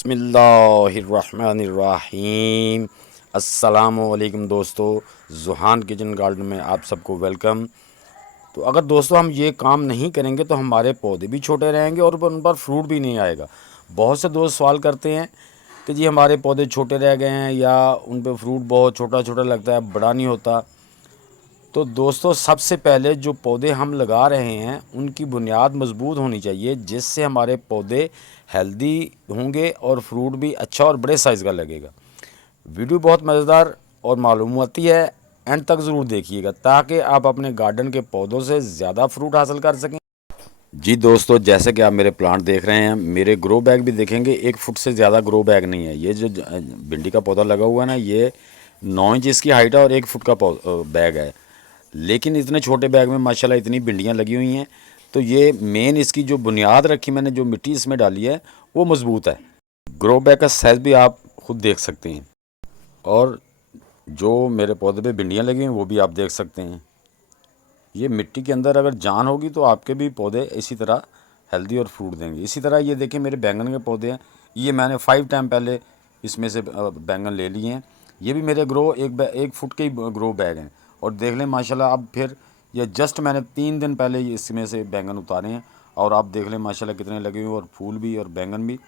बिस्मिल्लाहिर्रहमानिर्रहीम। अस्सलामुअलैकुम दोस्तों, ज़ुहान किचन गार्डन में आप सबको वेलकम। तो अगर दोस्तों हम ये काम नहीं करेंगे तो हमारे पौधे भी छोटे रहेंगे और उन पर फ्रूट भी नहीं आएगा। बहुत से दोस्त सवाल करते हैं कि जी हमारे पौधे छोटे रह गए हैं या उन पर फ्रूट बहुत छोटा छोटा लगता है, बड़ा नहीं होता। तो दोस्तों सबसे पहले जो पौधे हम लगा रहे हैं उनकी बुनियाद मजबूत होनी चाहिए, जिससे हमारे पौधे हेल्दी होंगे और फ्रूट भी अच्छा और बड़े साइज़ का लगेगा। वीडियो बहुत मज़ेदार और मालूमाती है, एंड तक ज़रूर देखिएगा ताकि आप अपने गार्डन के पौधों से ज़्यादा फ्रूट हासिल कर सकें। जी दोस्तों, जैसे कि आप मेरे प्लांट देख रहे हैं, मेरे ग्रो बैग भी देखेंगे 1 फुट से ज़्यादा ग्रो बैग नहीं है। ये जो भिंडी का पौधा लगा हुआ है ना, ये 9 इंच इसकी हाइट है और 1 फुट का बैग है। लेकिन इतने छोटे बैग में माशाल्लाह इतनी भिंडियाँ लगी हुई हैं। तो ये मेन इसकी जो बुनियाद रखी मैंने, जो मिट्टी इसमें डाली है वो मज़बूत है। ग्रो बैग का साइज़ भी आप खुद देख सकते हैं और जो मेरे पौधे पे भिंडियाँ लगी हैं वो भी आप देख सकते हैं। ये मिट्टी के अंदर अगर जान होगी तो आपके भी पौधे इसी तरह हेल्दी और फ्रूट देंगे। इसी तरह ये देखिए मेरे बैंगन के पौधे हैं, ये मैंने 5 टाइम पहले इसमें से बैंगन ले लिए हैं। ये भी मेरे ग्रो 1 फुट के ही ग्रो बैग हैं और देख लें माशाल्लाह। अब फिर ये जस्ट मैंने 3 दिन पहले इसमें से बैंगन उतारे हैं और आप देख लें माशाल्लाह कितने लगे हुए और फूल भी और बैंगन भी।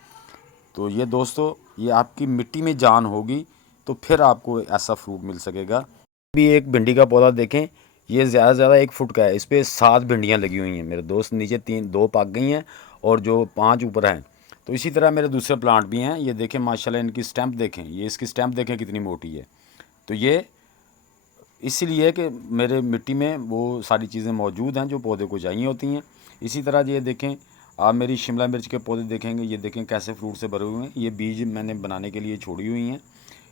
तो ये दोस्तों, ये आपकी मिट्टी में जान होगी तो फिर आपको ऐसा फ्रूट मिल सकेगा। भी एक भिंडी का पौधा देखें, ये ज़्यादा से ज़्यादा 1 फुट का है। इस पर 7 भिंडियाँ लगी हुई हैं मेरे दोस्त। नीचे 2 पक गई हैं और जो 5 ऊपर हैं। तो इसी तरह मेरे दूसरे प्लांट भी हैं। ये देखें माशाल्लाह, इनकी स्टैम्प देखें, ये इसकी स्टैम्प देखें कितनी मोटी है। तो ये इसीलिए कि मेरे मिट्टी में वो सारी चीज़ें मौजूद हैं जो पौधे को चाहिए होती हैं। इसी तरह ये देखें, आप मेरी शिमला मिर्च के पौधे देखेंगे, ये देखें कैसे फ्रूट से भरे हुए हैं। ये बीज मैंने बनाने के लिए छोड़ी हुई हैं।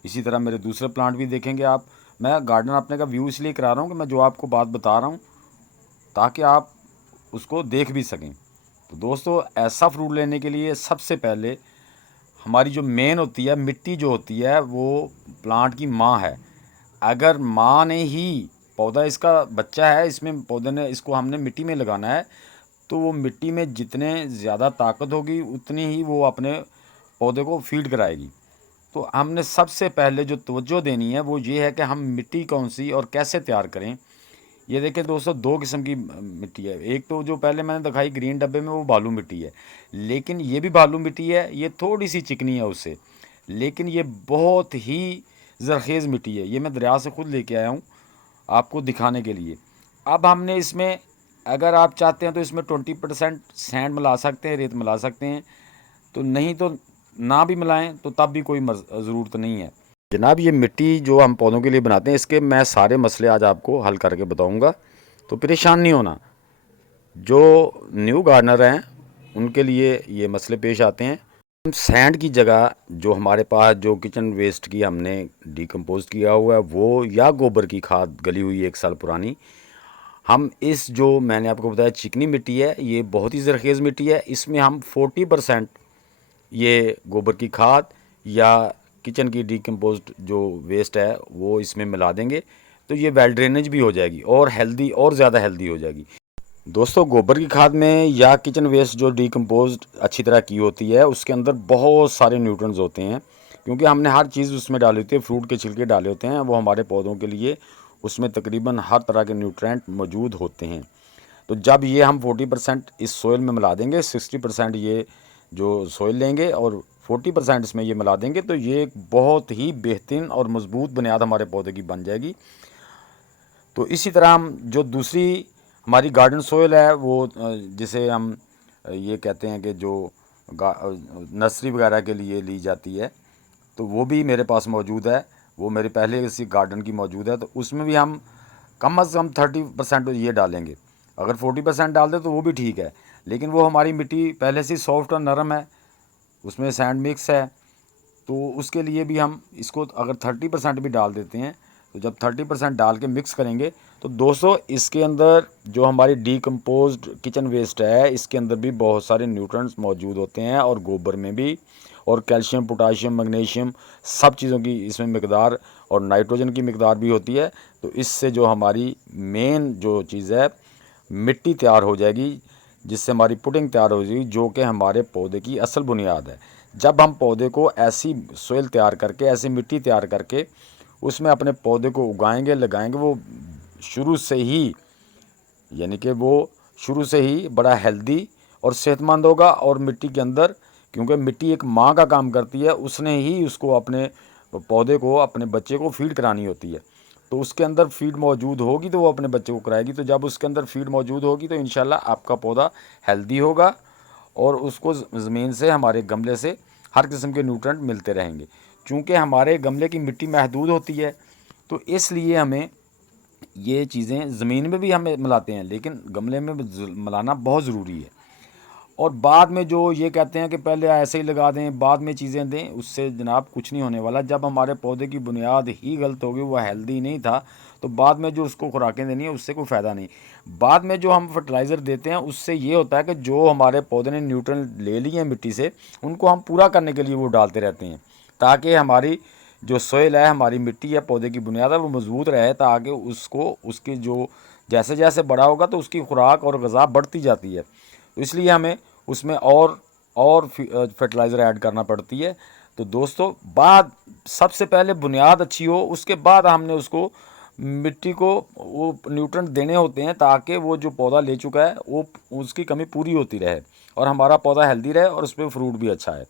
इसी तरह मेरे दूसरे प्लांट भी देखेंगे आप। मैं गार्डन अपने का व्यू इसलिए करा रहा हूँ कि मैं जो आपको बात बता रहा हूँ ताकि आप उसको देख भी सकें। तो दोस्तों, ऐसा फ्रूट लेने के लिए सबसे पहले हमारी जो मेन होती है, मिट्टी जो होती है, वो प्लांट की माँ है। अगर माँ ने ही, पौधा इसका बच्चा है, इसमें पौधे ने, इसको हमने मिट्टी में लगाना है, तो वो मिट्टी में जितने ज़्यादा ताकत होगी उतनी ही वो अपने पौधे को फीड कराएगी। तो हमने सबसे पहले जो तवज्जो देनी है वो ये है कि हम मिट्टी कौन सी और कैसे तैयार करें। ये देखिए दोस्तों, 2 किस्म की मिट्टी है। एक तो जो पहले मैंने दिखाई ग्रीन डब्बे में, वो बालू मिट्टी है। लेकिन ये भी बालू मिट्टी है, ये थोड़ी सी चिकनी है उससे, लेकिन ये बहुत ही ज़रखेज़ मिट्टी है। ये मैं दरिया से ख़ुद लेके आया हूँ आपको दिखाने के लिए। अब हमने इसमें, अगर आप चाहते हैं तो इसमें 20% सैंड मिला सकते हैं, रेत मिला सकते हैं। तो नहीं तो ना भी मिलाएं तो तब भी कोई ज़रूरत नहीं है जनाब। ये मिट्टी जो हम पौधों के लिए बनाते हैं, इसके मैं सारे मसले आज आपको हल करके बताऊंगा, तो परेशान नहीं होना। जो न्यू गार्डनर हैं उनके लिए ये मसले पेश आते हैं। हम सैंड की जगह, जो हमारे पास जो किचन वेस्ट की हमने डिकम्पोज किया हुआ है वो, या गोबर की खाद गली हुई 1 साल पुरानी, हम इस जो मैंने आपको बताया चिकनी मिट्टी है, ये बहुत ही ज़रखेज़ मिट्टी है, इसमें हम 40% ये गोबर की खाद या किचन की डिकम्पोज्ड जो वेस्ट है वो इसमें मिला देंगे। तो ये वेल ड्रेनेज भी हो जाएगी और हेल्दी, और ज़्यादा हेल्दी हो जाएगी। दोस्तों, गोबर की खाद में या किचन वेस्ट जो डिकम्पोज्ड अच्छी तरह की होती है, उसके अंदर बहुत सारे न्यूट्रंस होते हैं, क्योंकि हमने हर चीज़ उसमें डाली होती है। फ्रूट के छिलके डाले होते हैं, वो हमारे पौधों के लिए उसमें तकरीबन हर तरह के न्यूट्रेंट मौजूद होते हैं। तो जब ये हम 40% इस सोइल में मिला देंगे, 60% ये जो सोइल लेंगे और 40% इसमें ये मिला देंगे, तो ये एक बहुत ही बेहतरीन और मज़बूत बुनियाद हमारे पौधे की बन जाएगी। तो इसी तरह हम जो दूसरी हमारी गार्डन सोइल है, वो जिसे हम ये कहते हैं कि जो नर्सरी वगैरह के लिए ली जाती है, तो वो भी मेरे पास मौजूद है। वो मेरे पहले इसी गार्डन की मौजूद है। तो उसमें भी हम कम से कम 30% ये डालेंगे। अगर 40% डाल दें तो वो भी ठीक है, लेकिन वो हमारी मिट्टी पहले से सॉफ्ट और नरम है, उसमें सैंड मिक्स है। तो उसके लिए भी हम इसको अगर 30% भी डाल देते हैं, तो जब 30% डाल के मिक्स करेंगे तो दोस्तों, इसके अंदर जो हमारी डिकम्पोज्ड किचन वेस्ट है, इसके अंदर भी बहुत सारे न्यूट्रिएंट्स मौजूद होते हैं, और गोबर में भी, और कैल्शियम, पोटाशियम, मैग्नीशियम, सब चीज़ों की इसमें मिकदार, और नाइट्रोजन की मिकदार भी होती है। तो इससे जो हमारी मेन जो चीज़ है, मिट्टी तैयार हो जाएगी, जिससे हमारी पुडिंग तैयार हो जाएगी, जो कि हमारे पौधे की असल बुनियाद है। जब हम पौधे को ऐसी सोइल तैयार करके, ऐसी मिट्टी तैयार करके उसमें अपने पौधे को उगाएंगे, लगाएंगे, वो शुरू से ही, यानी कि वो शुरू से ही बड़ा हेल्दी और सेहतमंद होगा। और मिट्टी के अंदर, क्योंकि मिट्टी एक माँ का काम करती है, उसने ही उसको, अपने पौधे को, अपने बच्चे को फीड करानी होती है। तो उसके अंदर फीड मौजूद होगी तो वो अपने बच्चे को कराएगी। तो जब उसके अंदर फीड मौजूद होगी तो इंशाल्लाह आपका पौधा हेल्दी होगा और उसको ज़मीन से, हमारे गमले से हर किस्म के न्यूट्रेंट मिलते रहेंगे। चूँकि हमारे गमले की मिट्टी महदूद होती है, तो इसलिए हमें ये चीज़ें, ज़मीन में भी हमें मिलाते हैं लेकिन गमले में मिलाना बहुत ज़रूरी है। और बाद में जो ये कहते हैं कि पहले ऐसे ही लगा दें, बाद में चीज़ें दें, उससे जनाब कुछ नहीं होने वाला। जब हमारे पौधे की बुनियाद ही गलत होगी, वो हेल्दी नहीं था, तो बाद में जो उसको खुराकें देनी है उससे कोई फ़ायदा नहीं। बाद में जो हम फर्टिलाइज़र देते हैं उससे ये होता है कि जो हमारे पौधे ने न्यूट्रन ले लिए हैं मिट्टी से, उनको हम पूरा करने के लिए वो डालते रहते हैं, ताकि हमारी जो सोइल है, हमारी मिट्टी है, पौधे की बुनियाद है, वो मजबूत रहे, ताकि उसको, उसकी जो जैसे जैसे बड़ा होगा तो उसकी खुराक और ग़िज़ा बढ़ती जाती है। तो इसलिए हमें उसमें और फर्टिलाइज़र ऐड करना पड़ती है। तो दोस्तों, बाद सबसे पहले बुनियाद अच्छी हो, उसके बाद हमने उसको, मिट्टी को वो न्यूट्रेंट देने होते हैं, ताकि वो जो पौधा ले चुका है वो, उसकी कमी पूरी होती रहे और हमारा पौधा हेल्दी रहे और उस पर फ्रूट भी अच्छा है।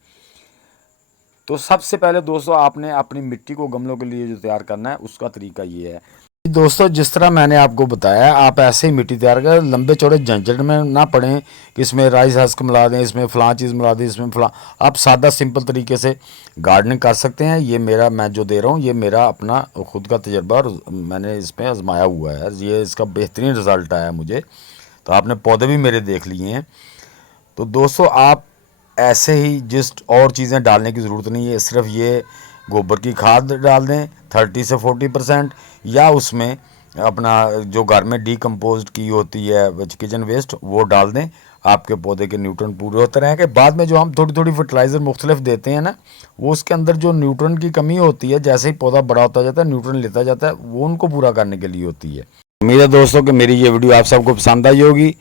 तो सबसे पहले दोस्तों, आपने अपनी मिट्टी को गमलों के लिए जो तैयार करना है, उसका तरीका ये है दोस्तों, जिस तरह मैंने आपको बताया, आप ऐसे ही मिट्टी तैयार करें, लंबे चौड़े झंझट में ना पड़ें कि इसमें राइस हस्क मिला दें, इसमें फ़लाँ चीज़ मिला दें, इसमें फ़लाँ। आप सादा सिंपल तरीके से गार्डनिंग कर सकते हैं। ये मेरा, मैं जो दे रहा हूँ, ये मेरा अपना खुद का तजर्बा और मैंने इस पर आजमाया हुआ है। ये इसका बेहतरीन रिज़ल्ट आया मुझे। तो आपने पौधे भी मेरे देख लिए हैं। तो दोस्तों, आप ऐसे ही जस्ट और चीज़ें डालने की ज़रूरत नहीं है, सिर्फ ये गोबर की खाद डाल दें 30 से 40%, या उसमें अपना जो घर में डीकम्पोज की होती है किचन वेस्ट, वो डाल दें। आपके पौधे के न्यूट्रन पूरे होते रहेंगे। बाद में जो हम थोड़ी थोड़ी फर्टिलाइज़र मुख्तलिफ देते हैं ना, वो उसके अंदर जो न्यूट्रन की कमी होती है, जैसे ही पौधा बड़ा होता जाता है, न्यूट्रन लेता जाता है, वो उनको पूरा करने के लिए होती है। उम्मीद है दोस्तों कि मेरी ये वीडियो आप सबको पसंद आई होगी,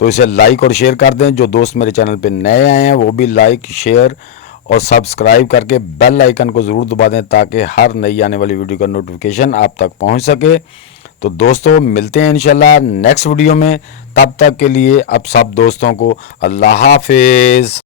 तो इसे लाइक और शेयर कर दें। जो दोस्त मेरे चैनल पे नए आए हैं वो भी लाइक, शेयर और सब्सक्राइब करके बेल आइकन को ज़रूर दबा दें, ताकि हर नई आने वाली वीडियो का नोटिफिकेशन आप तक पहुंच सके। तो दोस्तों, मिलते हैं इंशाल्लाह नेक्स्ट वीडियो में। तब तक के लिए अब सब दोस्तों को अल्लाह हाफिज़।